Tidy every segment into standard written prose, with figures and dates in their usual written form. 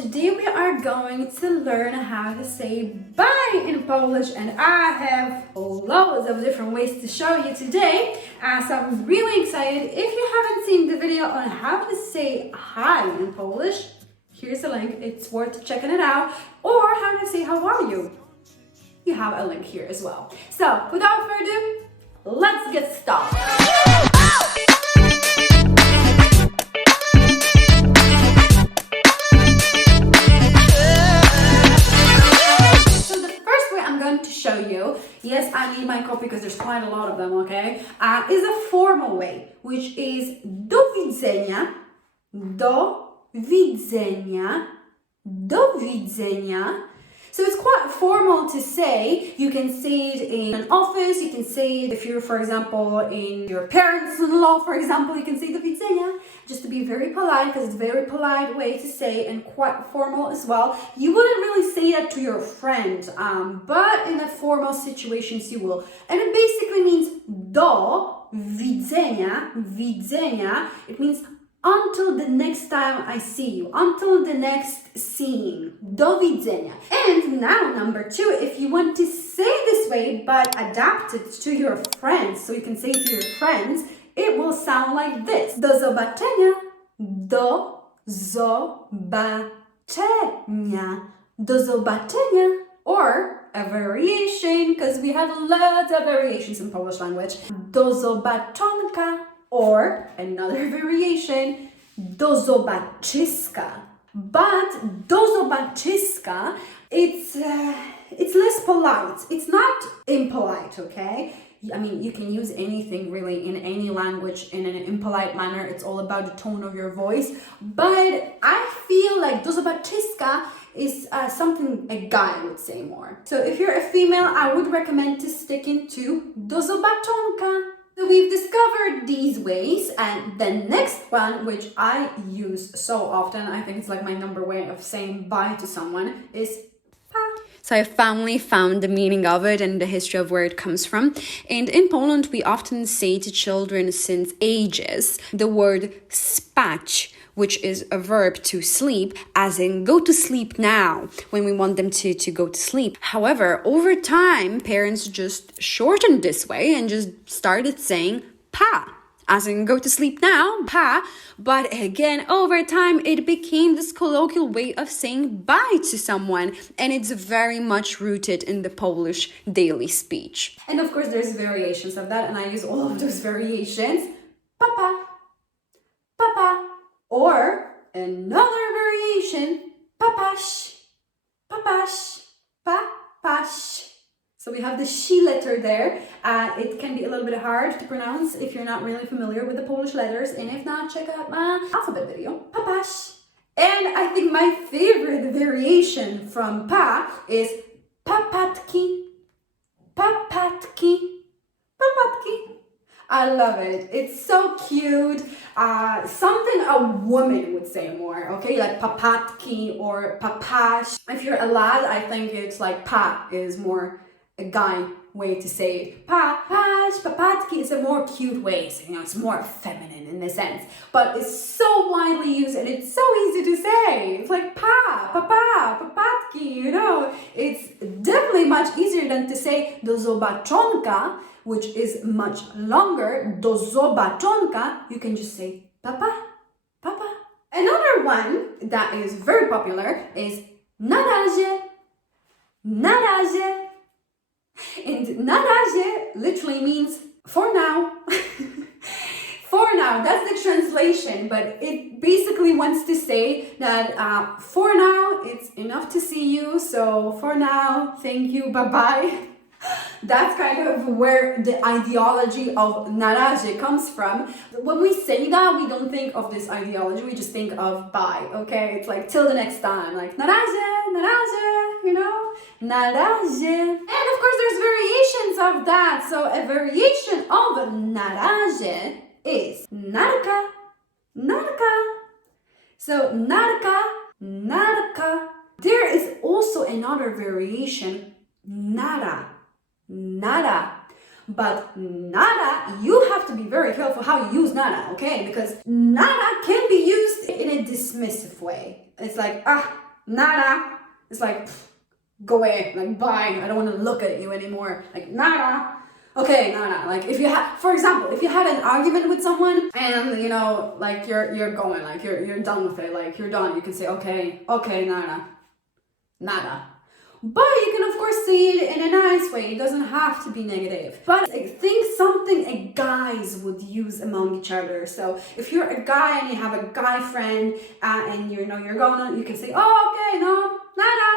today we are going to learn how to say bye in Polish, and I have loads of different ways to show you today. So I'm really excited. If you haven't seen the video on how to say hi in Polish, here's a link. It's worth checking it out. Or how to say how are you. You have a link here as well. So without further ado, let's get started. Show you, yes, I need my copy because there's quite a lot of them, okay, is a formal way, which is do widzenia, do widzenia, do widzenia. So it's quite formal to say. You can say it in an office, you can say it if you're, for example, in your parents-in-law, for example, you can say do widzenia, just to be very polite, because it's a very polite way to say it and quite formal as well. You wouldn't really say that to your friend, but in a formal situations you will. And it basically means do widzenia, widzenia. It means until the next time I see you, until the next seeing, do widzenia. And now number two, if you want to say this way but adapt it to your friends, so you can say it to your friends, it will sound like this. Do zobaczenia, do zobaczenia, do zobaczenia. Or a variation, because we have lots of variations in Polish language. Do zobaczonka. Or another variation, do zobaczyska. But do zobaczyska, it's less polite. It's not impolite, okay? I mean, you can use anything really in any language in an impolite manner. It's all about the tone of your voice. But I feel like do zobaczyska is something a guy would say more. So if you're a female, I would recommend to stick into do zobaczonka. So we've discovered these ways, and the next one, which I use so often, I think it's like my number way of saying bye to someone, is pa. So I finally found the meaning of it and the history of where it comes from. And in Poland, we often say to children since ages the word spać, which is a verb to sleep, as in go to sleep now, when we want them to go to sleep. However, over time, parents just shortened this way and just started saying pa, as in go to sleep now, pa. But again, over time, it became this colloquial way of saying bye to someone, and it's very much rooted in the Polish daily speech. And of course, there's variations of that, and I use all of those variations. Papa, papa. Or another variation, papash, papash, papash. So we have the she letter there. It can be a little bit hard to pronounce if you're not really familiar with the Polish letters. And if not, check out my alphabet video, papash. And I think my favorite variation from pa is papatki, papatki, papatki. I love it. It's so cute. Something a woman would say more, okay? Like papatki or papash. If you're a lad, I think it's like pa is more a guy way to say it. Papash, papatki is a more cute way. So, it's more feminine in a sense. But it's so widely used and it's so easy to say. It's like papa, papatki, It's definitely much easier than to say do zobaczonka, which is much longer. Do zobaczonka, you can just say papa, papa. Another one that is very popular is narazie, narazie. And narazie literally means for now. For now, that's the translation, but it basically wants to say that for now, it's enough to see you. So for now, thank you, bye-bye. That's kind of where the ideology of narazie comes from. When we say that, we don't think of this ideology, we just think of bye, okay? It's like till the next time, like narazie, narazie, narazie. And of course, there's variations of that. So a variation of narazie is narka, narka. So narka, narka. There is also another variation, nara. Nada. But nada, you have to be very careful how you use nada, okay? Because nada can be used in a dismissive way. It's like, Nara is like, go away, like bye, I don't want to look at you anymore. Like nada. Okay, nada. Like if you had, for example, if you had an argument with someone and you know, like you're going, like you're done with it, like you're done, you can say okay, nada. Nada. But you can of course say it in a nice way. It doesn't have to be negative. But think something guys would use among each other. So if you're a guy and you have a guy friend and you know you're going on, you can say, oh, okay, no, nada.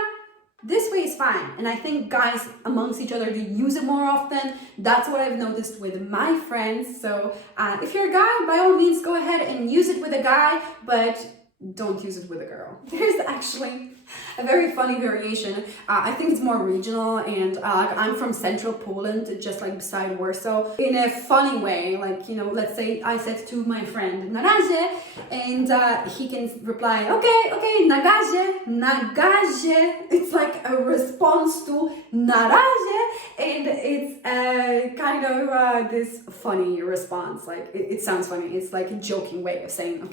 This way is fine. And I think guys amongst each other, they use it more often. That's what I've noticed with my friends. So if you're a guy, by all means, go ahead and use it with a guy, but don't use it with a girl. There's actually a very funny variation. I think it's more regional, and I'm from central Poland, just like beside Warsaw. In a funny way, like, you know, let's say I said to my friend Narazie, and he can reply, okay, nagazie. It's like a response to Narazie, and it's kind of this funny response. Like it sounds funny. It's like a joking way of saying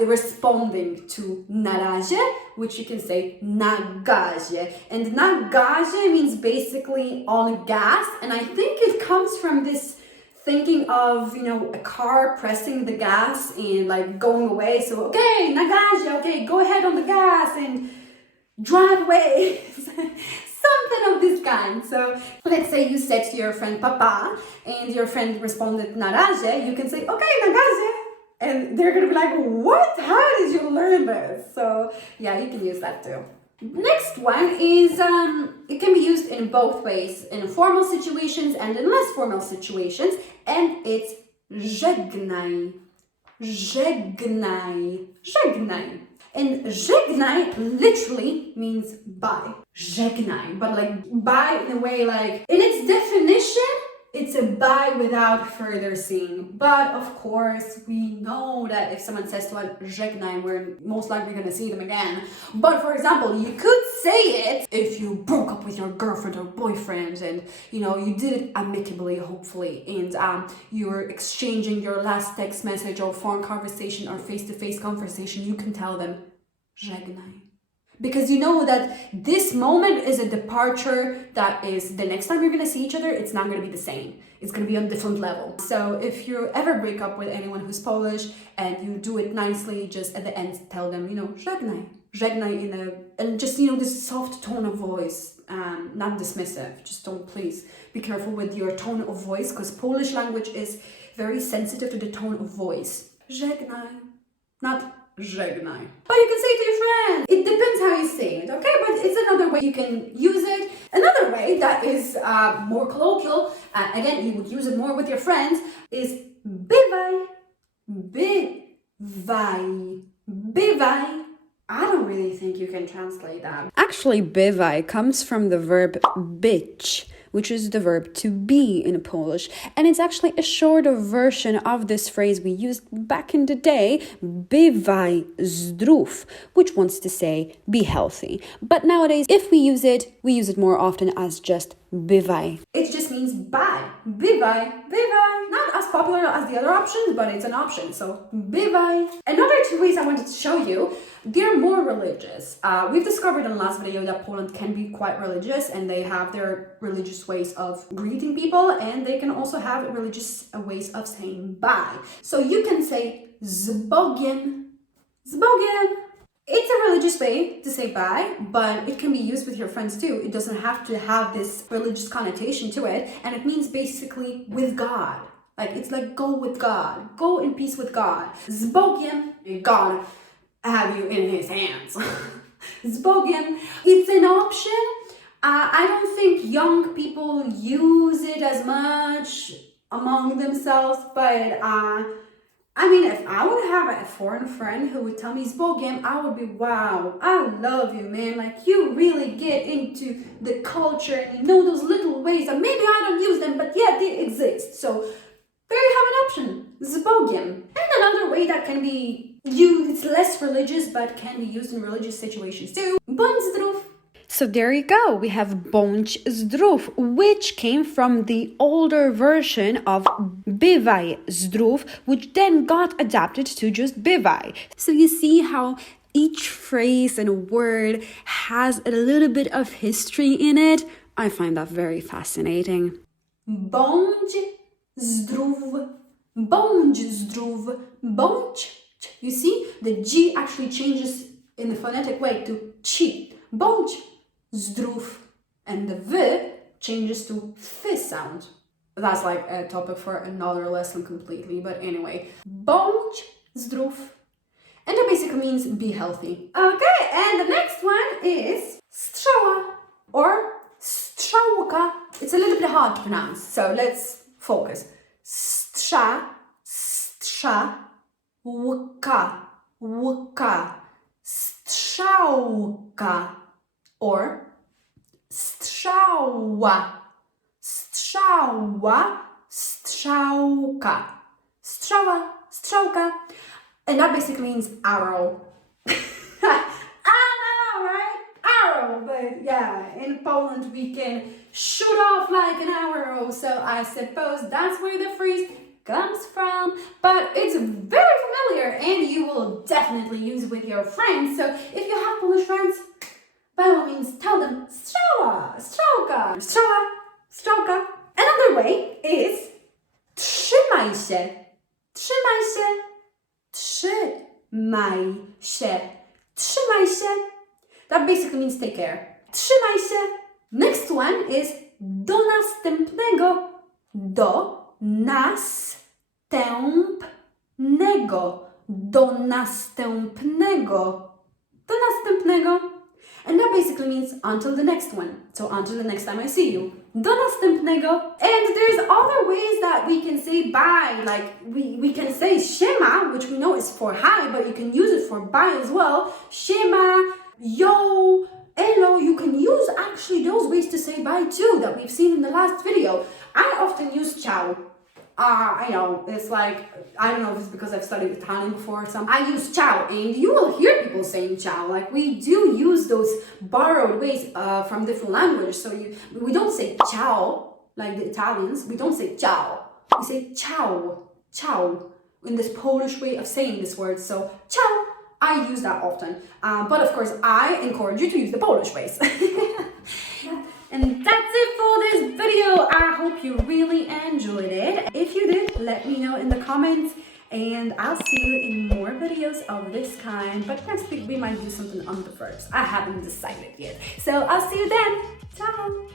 responding to Narazie, which you can say nagazie. And nagazie means basically on gas, and I think it comes from this thinking of, you know, a car pressing the gas and like going away. So okay, nagazie, okay, go ahead on the gas and drive away. Something of this kind. So let's say you said to your friend papa and your friend responded narazie, you can say okay, nagazie. And they're gonna be like, what? How did you learn this? So yeah, you can use that too. Next one is, it can be used in both ways, in formal situations and in less formal situations, and it's żegnaj. Żegnaj. Żegnaj. And żegnaj literally means bye. Żegnaj, but like bye in a way like, in its definition, it's a bye without further seeing. But of course, we know that if someone says to us żegnaj, we're most likely going to see them again. But for example, you could say it if you broke up with your girlfriend or boyfriend and, you know, you did it amicably, hopefully, and you were exchanging your last text message or phone conversation or face-to-face conversation, you can tell them żegnaj. Because you know that this moment is a departure that is, the next time you're going to see each other, it's not going to be the same. It's going to be on a different level. So if you ever break up with anyone who's Polish and you do it nicely, just at the end tell them, you know, żegnaj. Żegnaj and just, you know, this soft tone of voice, not dismissive. Just don't, please be careful with your tone of voice, because Polish language is very sensitive to the tone of voice. Żegnaj, not żegnaj. But you can say it to your friend. It depends how you say it, okay? But it's another way you can use it. Another way that is more colloquial, again, you would use it more with your friends, is bywaj. Bywaj. Bywaj. I don't really think you can translate that. Actually, bywaj comes from the verb być, which is the verb to be in Polish. And it's actually a shorter version of this phrase we used back in the day, bywaj zdrów, which wants to say be healthy. But nowadays, if we use it more often as just bywaj. It just means bye. Bywaj, bywaj. Not as popular as the other options, but it's an option. So bywaj. Another two ways I wanted to show you, they're more religious. We've discovered in the last video that Poland can be quite religious, and they have their religious ways of greeting people, and they can also have religious ways of saying bye. So you can say z Bogiem. Z Bogiem. It's a religious way to say bye, but it can be used with your friends too. It doesn't have to have this religious connotation to it, and it means basically with God. Like, it's like go with God. Go in peace with God. Z Bogiem. God have you in his hands. Z Bogiem. It's an option. I don't think young people use it as much among themselves, but I mean, if I would have a foreign friend who would tell me z Bogiem, I would be, wow, I love you, man. Like, you really get into the culture and you know those little ways that maybe I don't use them, but yeah, they exist. So there you have an option, z Bogiem. And another way that can be used, it's less religious, but can be used in religious situations too, Bądź, zdrów. So there you go, we have Bądź, zdrów, which came from the older version of Bywaj, zdrów, which then got adapted to just Bywaj. So you see how each phrase and word has a little bit of history in it. I find that very fascinating. Bądź, zdrów, bądź, zdrów, bądź. You see, the G actually changes in the phonetic way to chi. Bądź, zdrów. And the V changes to F sound. That's like a topic for another lesson completely, but anyway. Bądź, zdrów. And that basically means be healthy. Okay, and the next one is strzała or strzałka. It's a little bit hard to pronounce, so let's focus. Strzałka, łka, strzałka or strzała, strzałka, strzałka. And that basically means arrow. I know, right? Arrow. But yeah, in Poland we can shoot off like an arrow. So I suppose that's where the phrase comes from. But it's very familiar and you will definitely use it with your friends. So if you have Polish friends, by all means tell them strzała, strzałka, strzała, strzałka. Another way is trzymaj się, trzymaj się. Trzymaj się. Trzymaj się. That basically means take care. Trzymaj się. Next one is do następnego. Do następnego. Do następnego. Do następnego. And that basically means until the next one. So until the next time I see you. Do następnego. And there's other ways that we can say bye. Like we can say siema, which we know is for hi, but you can use it for bye as well. Siema, yo, hello. You can use actually those ways to say bye too that we've seen in the last video. I often use ciao. I know, it's like, I don't know if it's because I've studied Italian before or something. I use ciao, and you will hear people saying ciao. Like, we do use those borrowed ways from different languages. So we don't say ciao, like the Italians. We don't say ciao. We say ciao, ciao, in this Polish way of saying this word. So, ciao, I use that often. But of course, I encourage you to use the Polish ways. And that's it for this video. I hope you really enjoyed it. If you did, let me know in the comments. And I'll see you in more videos of this kind. But next week we might do something on the verbs. I haven't decided yet. So I'll see you then. Ciao!